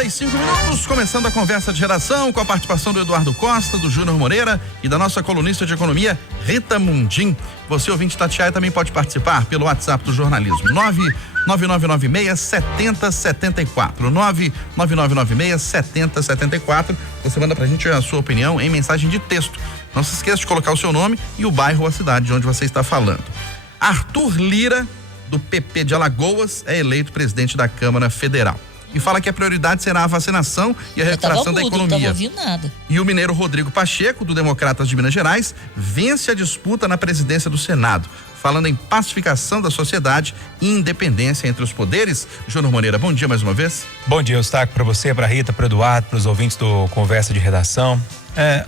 9h35, começando a conversa de redação com a participação do Eduardo Costa, do Júnior Moreira e da nossa colunista de economia, Rita Mundim. Você, ouvinte Tatiaia, também pode participar pelo WhatsApp do jornalismo, 99996-7074, 99996-7074. Você manda pra gente a sua opinião em mensagem de texto. Não se esqueça de colocar o seu nome e o bairro ou a cidade de onde você está falando. Arthur Lira, do PP de Alagoas, é eleito presidente da Câmara Federal. E fala que a prioridade será a vacinação e a recuperação da economia. Não tava ouvindo nada. E o mineiro Rodrigo Pacheco, do Democratas de Minas Gerais, vence a disputa na presidência do Senado, falando em pacificação da sociedade e independência entre os poderes. Júnior Moreira, bom dia mais uma vez. Bom dia, Eustáquio, para você, para Rita, para Eduardo, para os ouvintes do Conversa de Redação.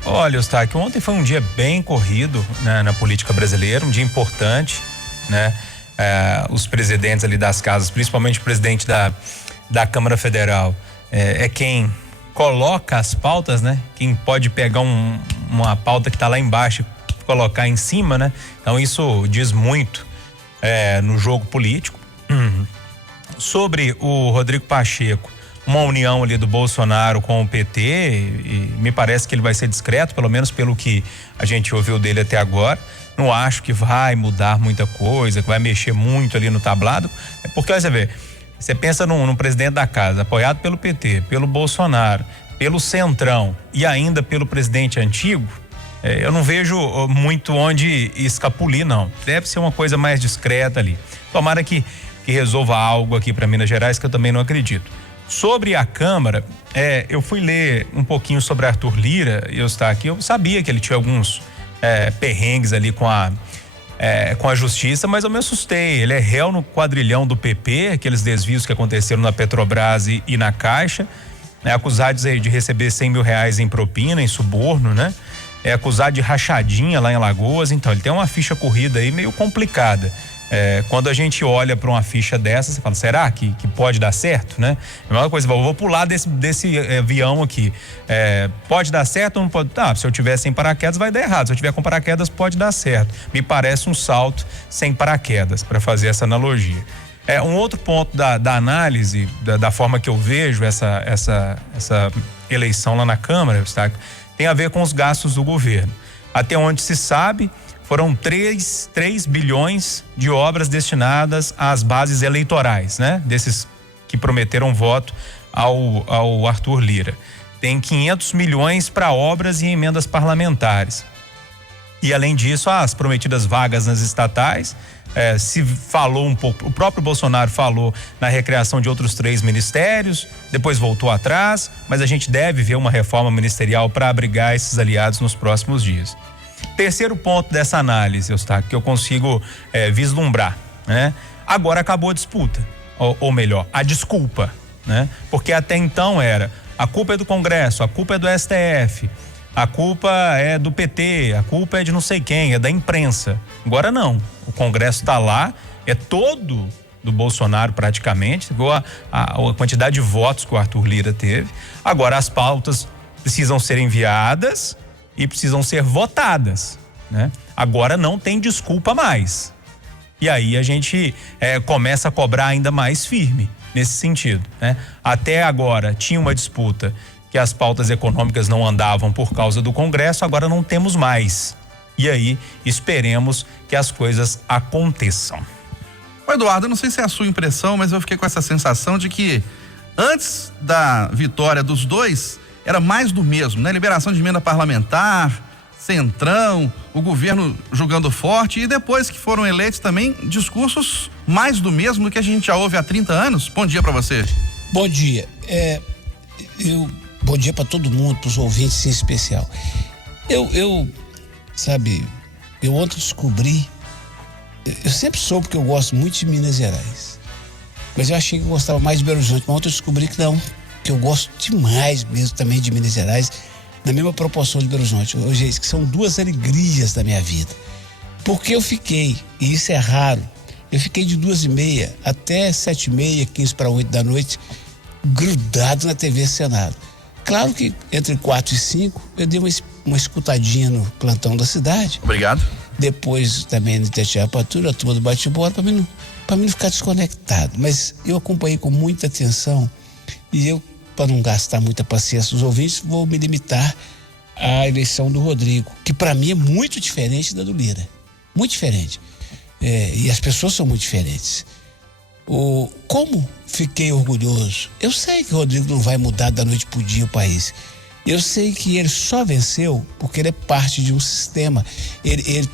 Olha, Eustáquio, ontem foi um dia bem corrido, né, na política brasileira, um dia importante, né? Os presidentes ali das casas, principalmente o presidente da Câmara Federal, é quem coloca as pautas, né? Quem pode pegar uma pauta que está lá embaixo e colocar em cima, né? Então isso diz muito no jogo político. Sobre o Rodrigo Pacheco, uma união ali do Bolsonaro com o PT, e me parece que ele vai ser discreto, pelo menos pelo que a gente ouviu dele até agora. Não acho que vai mudar muita coisa, que vai mexer muito ali no tablado, porque você vê, você pensa num presidente da casa, apoiado pelo PT, pelo Bolsonaro, pelo Centrão e ainda pelo presidente antigo, eu não vejo muito onde escapulir, não. Deve ser uma coisa mais discreta ali. Tomara que resolva algo aqui para Minas Gerais, que eu também não acredito. Sobre a Câmara, eu fui ler um pouquinho sobre Arthur Lira, eu sabia que ele tinha alguns perrengues ali com a justiça, mas eu me assustei. Ele é réu no quadrilhão do PP, aqueles desvios que aconteceram na Petrobras e na Caixa, acusado de receber R$100 mil em propina, em suborno, né? É acusado de rachadinha lá em Alagoas. Então ele tem uma ficha corrida aí meio complicada. Quando a gente olha para uma ficha dessa, você fala, será que pode dar certo, né? É uma coisa, vou pular desse avião aqui. Pode dar certo ou não pode? Se eu tiver sem paraquedas vai dar errado. Se eu tiver com paraquedas pode dar certo. Me parece um salto sem paraquedas, para fazer essa analogia. Um outro ponto da análise, da forma que eu vejo essa eleição lá na Câmara, tem a ver com os gastos do governo. Até onde se sabe, foram 3 bilhões de obras destinadas às bases eleitorais, né? Desses que prometeram voto ao Arthur Lira. Tem 500 milhões para obras e emendas parlamentares. E além disso, as prometidas vagas nas estatais, se falou um pouco, o próprio Bolsonaro falou na recriação de outros 3 ministérios, depois voltou atrás, mas a gente deve ver uma reforma ministerial para abrigar esses aliados nos próximos dias. Terceiro ponto dessa análise, Eustáquio, que eu consigo vislumbrar, né? Agora acabou a disputa, ou melhor, a desculpa, né? Porque até então a culpa é do Congresso, a culpa é do STF, a culpa é do PT, a culpa é de não sei quem, é da imprensa. Agora não, o Congresso está lá, é todo do Bolsonaro praticamente, igual a quantidade de votos que o Arthur Lira teve. Agora as pautas precisam ser enviadas e precisam ser votadas, né? Agora não tem desculpa mais. E aí a gente começa a cobrar ainda mais firme nesse sentido, né? Até agora tinha uma disputa que as pautas econômicas não andavam por causa do Congresso, agora não temos mais. E aí esperemos que as coisas aconteçam. Eduardo, eu não sei se é a sua impressão, mas eu fiquei com essa sensação de que antes da vitória dos dois, era mais do mesmo, né? Liberação de emenda parlamentar, Centrão, o governo jogando forte, e depois que foram eleitos também discursos mais do mesmo do que a gente já ouve há 30 anos. Bom dia para você. Bom dia. Bom dia para todo mundo, para os ouvintes em especial. Eu ontem descobri, eu sempre soube que eu gosto muito de Minas Gerais, mas eu achei que eu gostava mais de Belo Horizonte, mas ontem eu descobri que não, que eu gosto demais mesmo também de Minas Gerais, na mesma proporção de Belo Horizonte. Hoje, que são 2 alegrias da minha vida. Porque eu fiquei, e isso é raro, eu fiquei de 2h30 até 7h30, 7:45 da noite, grudado na TV Senado. Claro que entre 4 e 5 eu dei uma escutadinha no plantão da cidade. Obrigado. Depois também no Tatiaia Patrulha, a turma do bate-bola, para mim não ficar desconectado. Mas eu acompanhei com muita atenção e eu para não gastar muita paciência dos ouvintes, vou me limitar à eleição do Rodrigo, que para mim é muito diferente da do Lira. Muito diferente. E as pessoas são muito diferentes. Como fiquei orgulhoso. Eu sei que o Rodrigo não vai mudar da noite pro dia o país. Eu sei que ele só venceu porque ele é parte de um sistema. Ele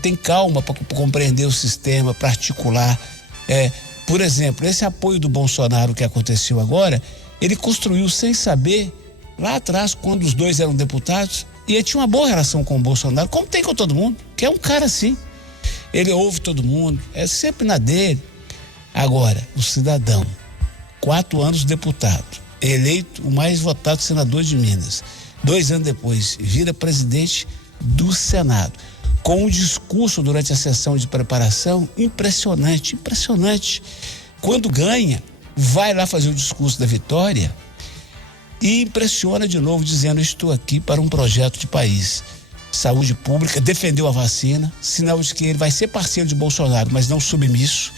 tem calma para compreender o sistema, para articular. Por exemplo, esse apoio do Bolsonaro que aconteceu agora, ele construiu sem saber, lá atrás, quando os dois eram deputados, e ele tinha uma boa relação com o Bolsonaro, como tem com todo mundo, que é um cara assim. Ele ouve todo mundo, é sempre na dele. Agora, o cidadão, 4 anos deputado, eleito o mais votado senador de Minas, 2 anos depois, vira presidente do Senado, com um discurso durante a sessão de preparação impressionante. Quando ganha, vai lá fazer o discurso da vitória e impressiona de novo, dizendo: estou aqui para um projeto de país. Saúde pública, defendeu a vacina, sinal de que ele vai ser parceiro de Bolsonaro, mas não submisso.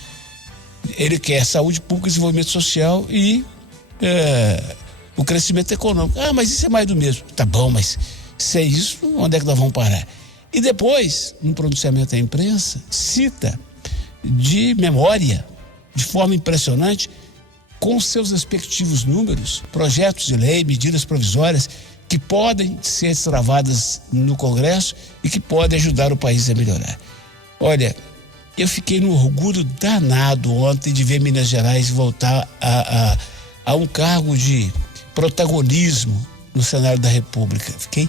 Ele quer saúde pública, desenvolvimento social e o crescimento econômico. Mas isso é mais do mesmo. Tá bom, mas se é isso, onde é que nós vamos parar? E depois, no pronunciamento à imprensa, cita de memória, de forma impressionante, com seus respectivos números, projetos de lei, medidas provisórias que podem ser destravadas no Congresso e que podem ajudar o país a melhorar. Olha, eu fiquei no orgulho danado ontem de ver Minas Gerais voltar a um cargo de protagonismo no cenário da República. Fiquei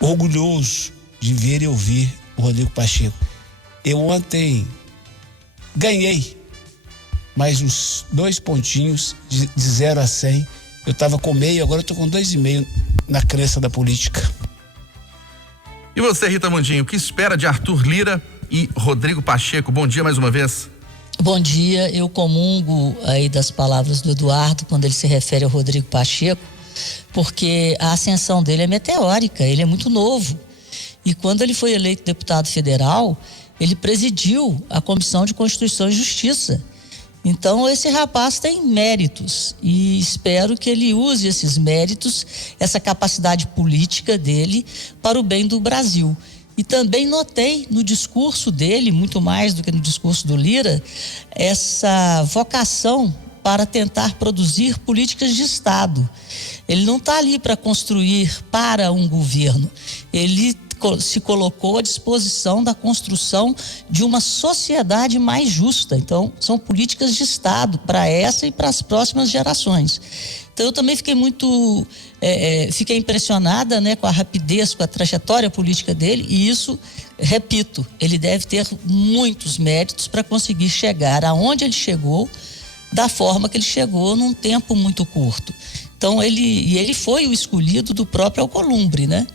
orgulhoso de ver e ouvir o Rodrigo Pacheco. Eu ontem ganhei mais uns 2 pontinhos de 0 a 100. Eu estava com meio, agora eu estou com 2,5 na crença da política. E você, Rita Mundinho, o que espera de Arthur Lira e Rodrigo Pacheco? Bom dia mais uma vez. Bom dia, eu comungo aí das palavras do Eduardo quando ele se refere ao Rodrigo Pacheco, porque a ascensão dele é meteórica, ele é muito novo. E quando ele foi eleito deputado federal, ele presidiu a Comissão de Constituição e Justiça. Então, esse rapaz tem méritos e espero que ele use esses méritos, essa capacidade política dele para o bem do Brasil. E também notei no discurso dele, muito mais do que no discurso do Lira, essa vocação para tentar produzir políticas de Estado. Ele não está ali para construir para um governo, ele se colocou à disposição da construção de uma sociedade mais justa. Então, são políticas de Estado para essa e para as próximas gerações. Então, eu também fiquei fiquei impressionada, né, com a rapidez, com a trajetória política dele, e isso, repito, ele deve ter muitos méritos para conseguir chegar aonde ele chegou, da forma que ele chegou num tempo muito curto. Então, ele foi o escolhido do próprio Alcolumbre, né?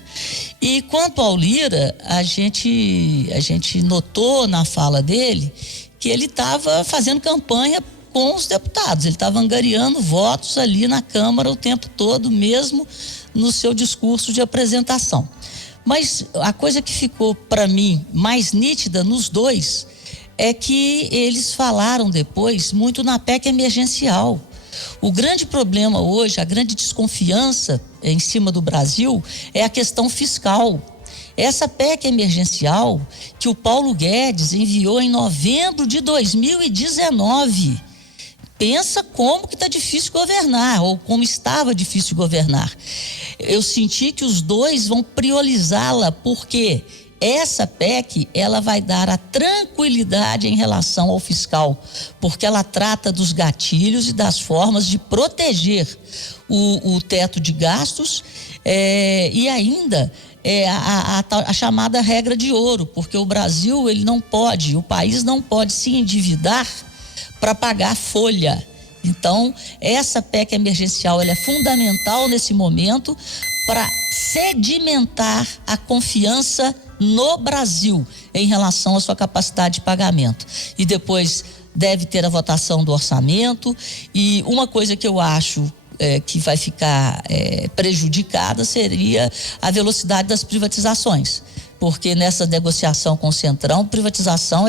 E quanto ao Lira, a gente notou na fala dele que ele estava fazendo campanha com os deputados, ele estava angariando votos ali na Câmara o tempo todo, mesmo no seu discurso de apresentação. Mas a coisa que ficou para mim mais nítida nos dois é que eles falaram depois muito na PEC emergencial. O grande problema hoje, a grande desconfiança em cima do Brasil é a questão fiscal. Essa PEC emergencial que o Paulo Guedes enviou em novembro de 2019. Pensa como que está difícil governar, ou como estava difícil governar. Eu senti que os dois vão priorizá-la, porque essa PEC, ela vai dar a tranquilidade em relação ao fiscal, porque ela trata dos gatilhos e das formas de proteger o teto de gastos e ainda a chamada regra de ouro, porque o Brasil, o país não pode se endividar para pagar folha. Então, essa PEC emergencial, ela é fundamental nesse momento para sedimentar a confiança no Brasil em relação à sua capacidade de pagamento. E depois deve ter a votação do orçamento, e uma coisa que eu acho que vai ficar prejudicada seria a velocidade das privatizações, porque nessa negociação com o Centrão, privatização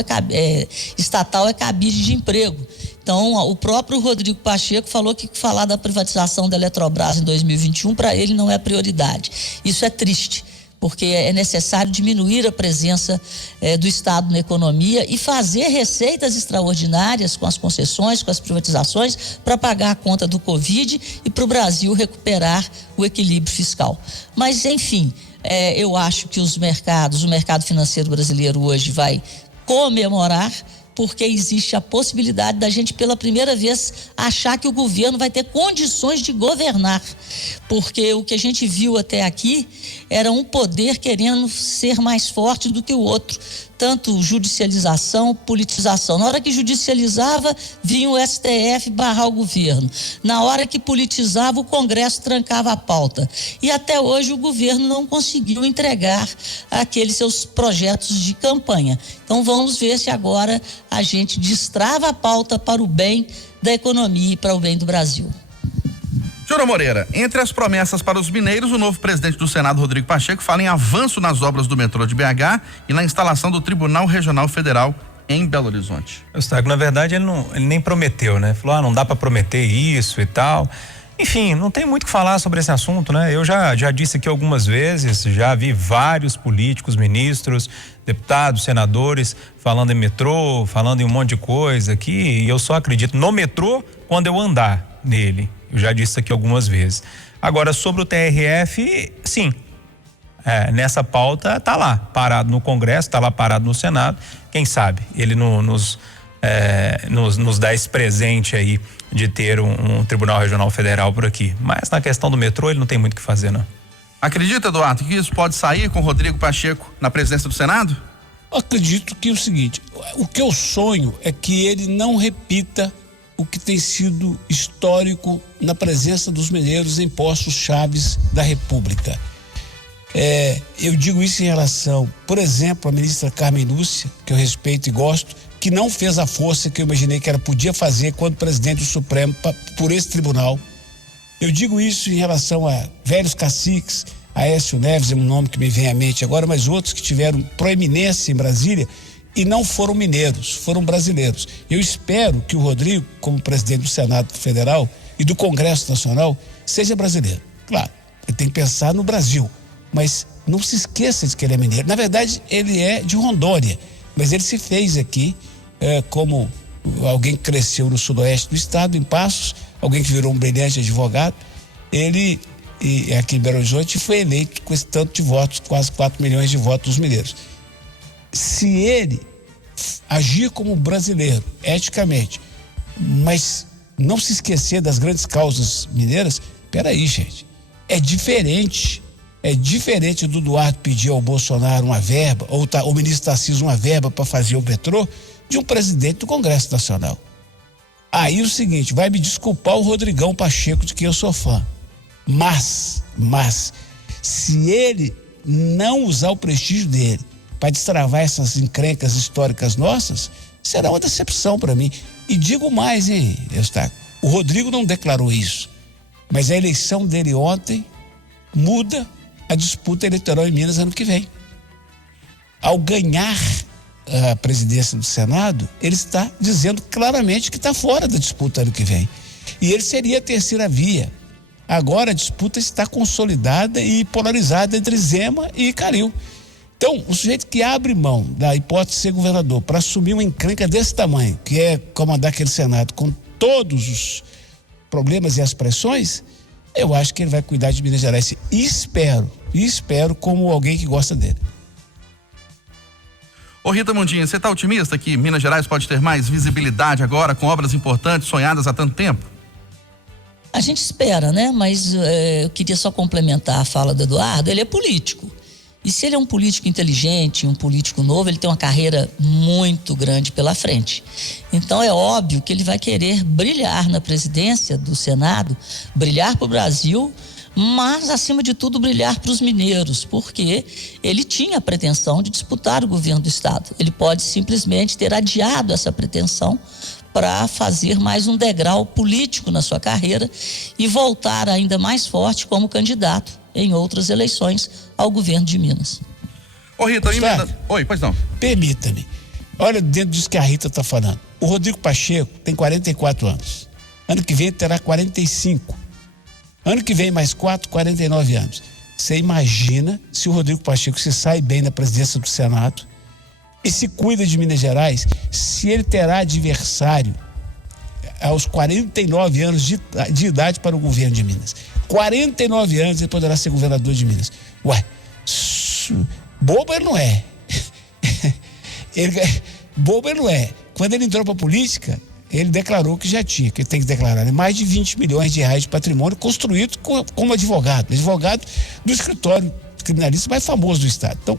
estatal é cabide de emprego. Então, o próprio Rodrigo Pacheco falou que falar da privatização da Eletrobras em 2021 para ele não é prioridade. Isso é triste, porque é necessário diminuir a presença do Estado na economia e fazer receitas extraordinárias com as concessões, com as privatizações, para pagar a conta do Covid e para o Brasil recuperar o equilíbrio fiscal. Mas, enfim, eu acho que o mercado financeiro brasileiro hoje vai comemorar, porque existe a possibilidade da gente pela primeira vez achar que o governo vai ter condições de governar, porque o que a gente viu até aqui era um poder querendo ser mais forte do que o outro, tanto judicialização, politização. Na hora que judicializava, vinha o STF barrar o governo. Na hora que politizava, o Congresso trancava a pauta. E até hoje o governo não conseguiu entregar aqueles seus projetos de campanha. Então vamos ver se agora a gente destrava a pauta para o bem da economia e para o bem do Brasil. Júnior Moreira, entre as promessas para os mineiros, o novo presidente do Senado, Rodrigo Pacheco, fala em avanço nas obras do metrô de BH e na instalação do Tribunal Regional Federal em Belo Horizonte. Eustáquio, na verdade, ele nem prometeu, né? Falou, não dá para prometer isso e tal. Enfim, não tem muito o que falar sobre esse assunto, né? Eu já disse aqui algumas vezes, já vi vários políticos, ministros, deputados, senadores falando em metrô, falando em um monte de coisa aqui, e eu só acredito no metrô quando eu andar nele. Eu já disse isso aqui algumas vezes. Agora, sobre o TRF, sim. Nessa pauta tá lá, parado no Congresso, tá lá parado no Senado. Quem sabe ele nos dá esse presente aí de ter um Tribunal Regional Federal por aqui. Mas na questão do metrô ele não tem muito o que fazer, não. Acredita, Eduardo, que isso pode sair com o Rodrigo Pacheco na presidência do Senado? Eu acredito que é o seguinte, o que eu sonho é que ele não repita o que tem sido histórico na presença dos mineiros em postos chaves da República. Eu digo isso em relação, por exemplo, à ministra Carmen Lúcia, que eu respeito e gosto, que não fez a força que eu imaginei que ela podia fazer quando presidente do Supremo por esse tribunal. Eu digo isso em relação a velhos caciques, Aécio Neves é um nome que me vem à mente agora, mas outros que tiveram proeminência em Brasília e não foram mineiros, foram brasileiros. Eu espero que o Rodrigo, como presidente do Senado Federal e do Congresso Nacional, seja brasileiro. Claro, ele tem que pensar no Brasil, mas não se esqueça de que ele é mineiro. Na verdade, ele é de Rondônia, mas ele se fez aqui como alguém que cresceu no sudoeste do estado, em Passos, alguém que virou um brilhante advogado. Ele, aqui em Belo Horizonte, foi eleito com esse tanto de votos, quase 4 milhões de votos dos mineiros. Se ele agir como brasileiro, eticamente, mas não se esquecer das grandes causas mineiras, peraí, gente, é diferente do Eduardo pedir ao Bolsonaro uma verba, ou o ministro Tarcísio uma verba para fazer o metrô, de um presidente do Congresso Nacional. Aí o seguinte, vai me desculpar o Rodrigão Pacheco, de quem eu sou fã, mas, se ele não usar o prestígio dele para destravar essas encrencas históricas nossas, será uma decepção para mim. E digo mais, hein, Eustáquio, o Rodrigo não declarou isso, mas a eleição dele ontem muda a disputa eleitoral em Minas ano que vem. Ao ganhar a presidência do Senado, ele está dizendo claramente que está fora da disputa ano que vem. E ele seria a terceira via. Agora a disputa está consolidada e polarizada entre Zema e Caril. Então, o sujeito que abre mão da hipótese de ser governador para assumir uma encrenca desse tamanho, que é comandar aquele Senado com todos os problemas e as pressões, eu acho que ele vai cuidar de Minas Gerais. E espero como alguém que gosta dele. Ô Rita Mundinha, você está otimista que Minas Gerais pode ter mais visibilidade agora com obras importantes sonhadas há tanto tempo? A gente espera, né? Mas eu queria só complementar a fala do Eduardo. Ele é político. E se ele é um político inteligente, um político novo, ele tem uma carreira muito grande pela frente. Então é óbvio que ele vai querer brilhar na presidência do Senado, brilhar para o Brasil, mas acima de tudo brilhar para os mineiros, porque ele tinha a pretensão de disputar o governo do estado. Ele pode simplesmente ter adiado essa pretensão para fazer mais um degrau político na sua carreira e voltar ainda mais forte como candidato em outras eleições ao governo de Minas. Ô Rita, oi, pois não. Permita-me. Olha dentro disso que a Rita está falando. O Rodrigo Pacheco tem 44 anos. Ano que vem ele terá 45. Ano que vem mais 4, 49 anos. Você imagina se o Rodrigo Pacheco se sai bem na presidência do Senado e se cuida de Minas Gerais, se ele terá adversário aos 49 anos de idade para o governo de Minas. 49 anos ele poderá ser governador de Minas. Ué, bobo ele não é. Bobo ele não é. Quando ele entrou para a política, ele declarou que já tinha, que ele tem que declarar, né? Mais de 20 milhões de reais de patrimônio construído como advogado do escritório criminalista mais famoso do estado. Então,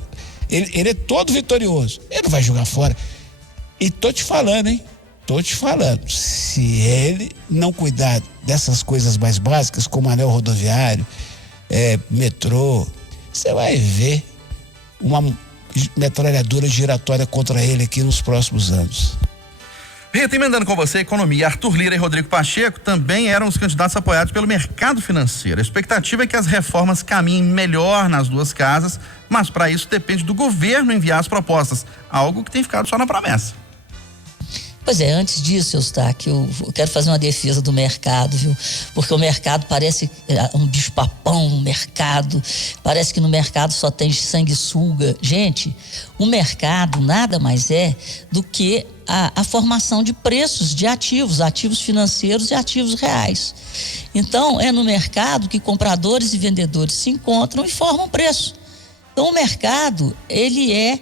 ele é todo vitorioso. Ele não vai jogar fora. E tô te falando, hein? Se ele não cuidar dessas coisas mais básicas, como anel rodoviário, metrô, você vai ver uma metralhadora giratória contra ele aqui nos próximos anos. Rita, emendando com você, economia, Arthur Lira e Rodrigo Pacheco também eram os candidatos apoiados pelo mercado financeiro. A expectativa é que as reformas caminhem melhor nas duas casas, mas para isso depende do governo enviar as propostas, algo que tem ficado só na promessa. Pois é, antes disso, Eustáquio, eu quero fazer uma defesa do mercado, viu? Porque o mercado parece um bicho-papão, um mercado, parece que no mercado só tem sanguessuga. Gente, o mercado nada mais é do que a formação de preços de ativos financeiros e ativos reais. Então, é no mercado que compradores e vendedores se encontram e formam preço. Então, o mercado, ele é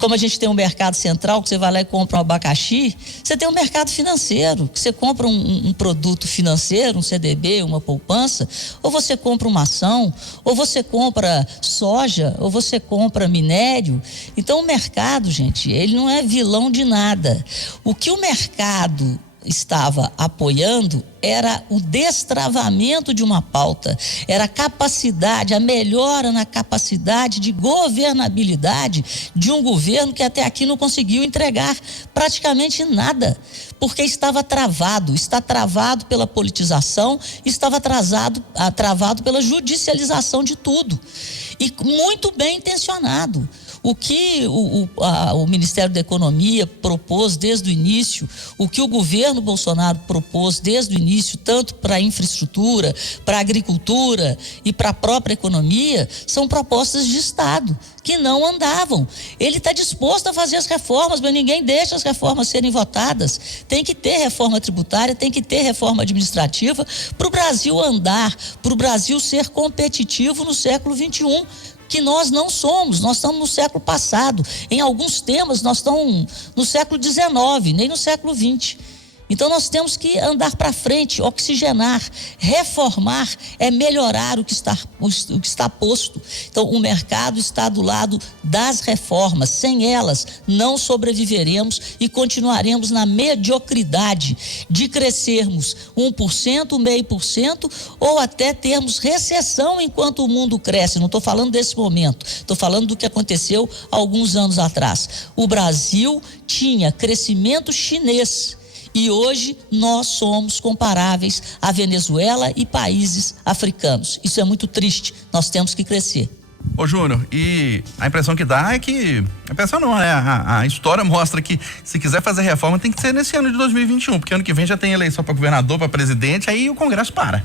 como a gente tem um mercado central, que você vai lá e compra um abacaxi, você tem um mercado financeiro, que você compra um produto financeiro, um CDB, uma poupança, ou você compra uma ação, ou você compra soja, ou você compra minério. Então o mercado, gente, ele não é vilão de nada. O que o mercado estava apoiando era o destravamento de uma pauta, era a capacidade, a melhora na capacidade de governabilidade de um governo que até aqui não conseguiu entregar praticamente nada, porque estava travado, está travado pela politização, estava travado pela judicialização de tudo, e muito bem intencionado. O que o Ministério da Economia propôs desde o início, o que o governo Bolsonaro propôs desde o início, tanto para a infraestrutura, para a agricultura e para a própria economia, são propostas de Estado que não andavam. Ele está disposto a fazer as reformas, mas ninguém deixa as reformas serem votadas. Tem que ter reforma tributária, tem que ter reforma administrativa para o Brasil andar, para o Brasil ser competitivo no século XXI. Que nós não somos, nós estamos no século passado. Em alguns temas nós estamos no século XIX, nem no século XX. Então nós temos que andar para frente, oxigenar, reformar, melhorar o que está posto. Então o mercado está do lado das reformas. Sem elas não sobreviveremos e continuaremos na mediocridade de crescermos 1%, 0,5% ou até termos recessão enquanto o mundo cresce. Não estou falando desse momento, estou falando do que aconteceu há alguns anos atrás. O Brasil tinha crescimento chinês. E hoje nós somos comparáveis à Venezuela e países africanos. Isso é muito triste, nós temos que crescer. Ô Júnior, e a impressão que dá é que, a impressão não, né? A história mostra que se quiser fazer reforma tem que ser nesse ano de 2021, porque ano que vem já tem eleição para governador, para presidente, aí o Congresso para.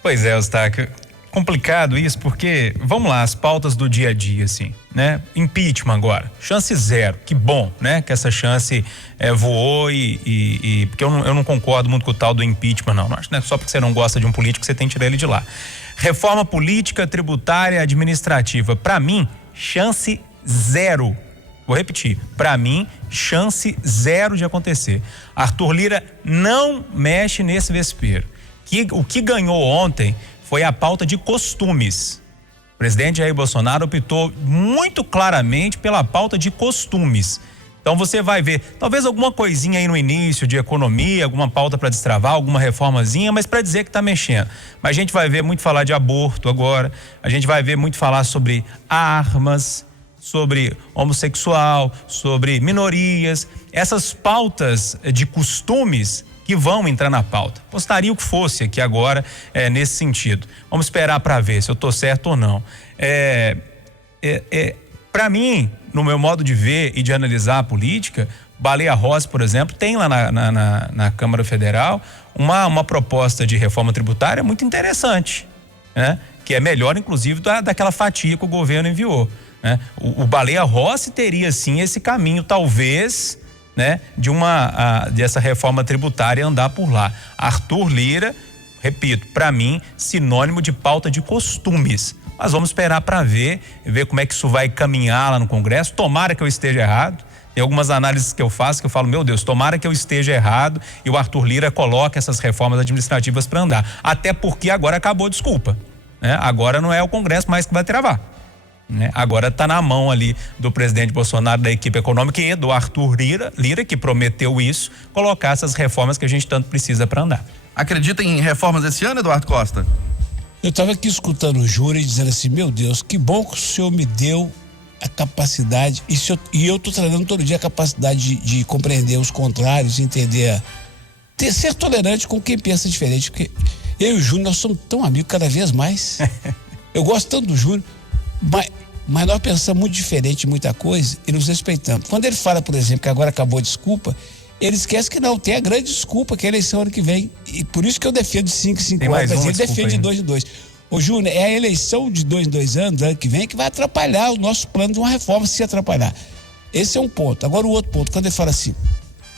Pois é, Eustáquio. Complicado isso, porque, vamos lá, as pautas do dia a dia, assim, né? Impeachment agora, chance zero, que bom, né? Que essa chance voou porque eu não concordo muito com o tal do impeachment, não é só porque você não gosta de um político você tem que tirar ele de lá. Reforma política, tributária, administrativa, pra mim, chance zero. Vou repetir, pra mim, chance zero de acontecer. Arthur Lira não mexe nesse vespeiro. O que ganhou ontem foi a pauta de costumes. O presidente Jair Bolsonaro optou muito claramente pela pauta de costumes. Então você vai ver, talvez alguma coisinha aí no início de economia, alguma pauta para destravar, alguma reformazinha, mas para dizer que está mexendo. Mas a gente vai ver muito falar de aborto agora, a gente vai ver muito falar sobre armas, sobre homossexual, sobre minorias, essas pautas de costumes que vão entrar na pauta. Gostaria o que fosse aqui agora nesse sentido. Vamos esperar para ver se eu estou certo ou não. Para mim, no meu modo de ver e de analisar a política, Baleia Rossi, por exemplo, tem lá na Câmara Federal uma proposta de reforma tributária muito interessante, né? Que é melhor, inclusive, daquela fatia que o governo enviou, né? O Baleia Rossi teria, sim, esse caminho, talvez, né? Dessa reforma tributária andar por lá. Arthur Lira, repito, para mim, sinônimo de pauta de costumes. Mas vamos esperar para ver como é que isso vai caminhar lá no Congresso. Tomara que eu esteja errado. Tem algumas análises que eu faço que eu falo, meu Deus, tomara que eu esteja errado e o Arthur Lira coloque essas reformas administrativas para andar. Até porque agora acabou a desculpa, né? Agora não é o Congresso mais que vai travar, né? Agora está na mão ali do presidente Bolsonaro, da equipe econômica e do Arthur Lira, que prometeu isso, colocar essas reformas que a gente tanto precisa para andar. Acredita em reformas esse ano, Eduardo Costa? Eu estava aqui escutando o Júlio e dizendo assim, meu Deus, que bom que o senhor me deu a capacidade, e eu estou trazendo todo dia a capacidade de compreender os contrários, entender, ser tolerante com quem pensa diferente, porque eu e o Júnior, nós somos tão amigos cada vez mais. Eu gosto tanto do Júnior, mas nós pensamos muito diferente em muita coisa e nos respeitamos. Quando ele fala, por exemplo, que agora acabou a desculpa, ele esquece que não, tem a grande desculpa, que é a eleição ano que vem. E por isso que eu defendo 5 em 5 anos, mas ele defende de 2 em 2. Ô Júnior, é a eleição de 2 em 2 anos, ano que vem, que vai atrapalhar o nosso plano de uma reforma, se atrapalhar. Esse é um ponto. Agora o outro ponto, quando ele fala assim,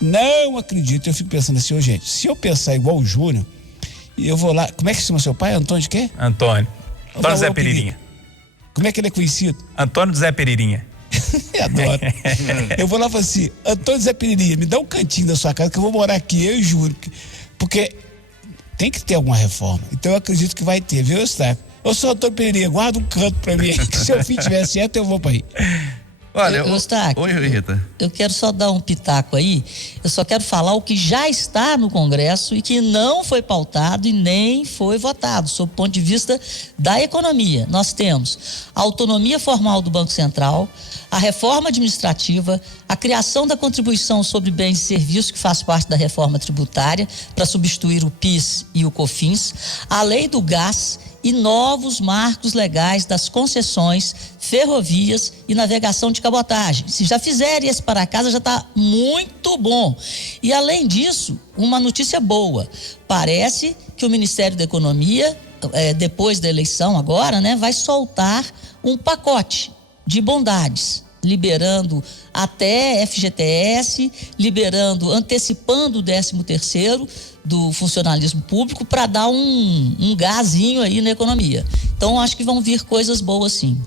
não acredito, eu fico pensando assim, gente, se eu pensar igual o Júnior, eu vou lá, como é que chama seu pai? Antônio de quê? Antônio Zé Peririnha. Como é que ele é conhecido? Antônio Zé Peririnha. Adoro. Eu vou lá e falo assim, Antônio Zé Peririnha, me dá um cantinho da sua casa que eu vou morar aqui, eu juro. Porque tem que ter alguma reforma. Então eu acredito que vai ter, viu, Eustáquio? Ô, senhor Antônio Peririnha, guarda um canto pra mim, que se eu filho tiver certo, eu vou pra aí. Olha, Eustáquio, oi, Rita. Eu quero só dar um pitaco aí. Eu só quero falar o que já está no Congresso e que não foi pautado e nem foi votado, sob o ponto de vista da economia. Nós temos a autonomia formal do Banco Central, a reforma administrativa, a criação da contribuição sobre bens e serviços, que faz parte da reforma tributária, para substituir o PIS e o COFINS, a lei do gás e novos marcos legais das concessões, ferrovias e navegação de cabotagem. Se já fizerem esse para casa, já está muito bom. E além disso, uma notícia boa. Parece que o Ministério da Economia, depois da eleição agora, né, vai soltar um pacote de bondades, liberando até FGTS, antecipando o 13º do funcionalismo público para dar um gásinho aí na economia. Então, acho que vão vir coisas boas, sim.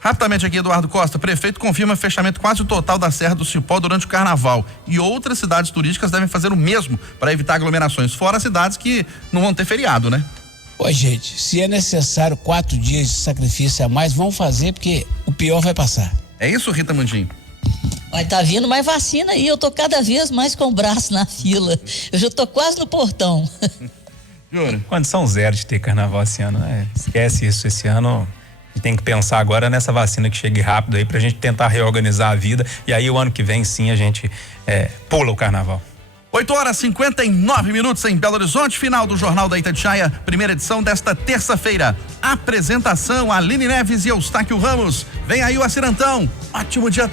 Rapidamente aqui, Eduardo Costa, prefeito confirma fechamento quase total da Serra do Cipó durante o carnaval e outras cidades turísticas devem fazer o mesmo para evitar aglomerações, fora cidades que não vão ter feriado, né? Pô, gente, se é necessário 4 dias de sacrifício a mais, vão fazer, porque o pior vai passar. É isso, Rita Mundim? Mas tá vindo mais vacina aí, eu tô cada vez mais com o braço na fila. Eu já tô quase no portão. Jura? Condição zero de ter carnaval esse ano, né? Esquece isso, esse ano tem que pensar agora nessa vacina que chegue rápido aí pra gente tentar reorganizar a vida e aí o ano que vem sim a gente pula o carnaval. 8h59 em Belo Horizonte, final do Jornal da Itatiaia, primeira edição desta terça-feira. Apresentação, Aline Neves e Eustáquio Ramos. Vem aí o Acirantão. Ótimo dia.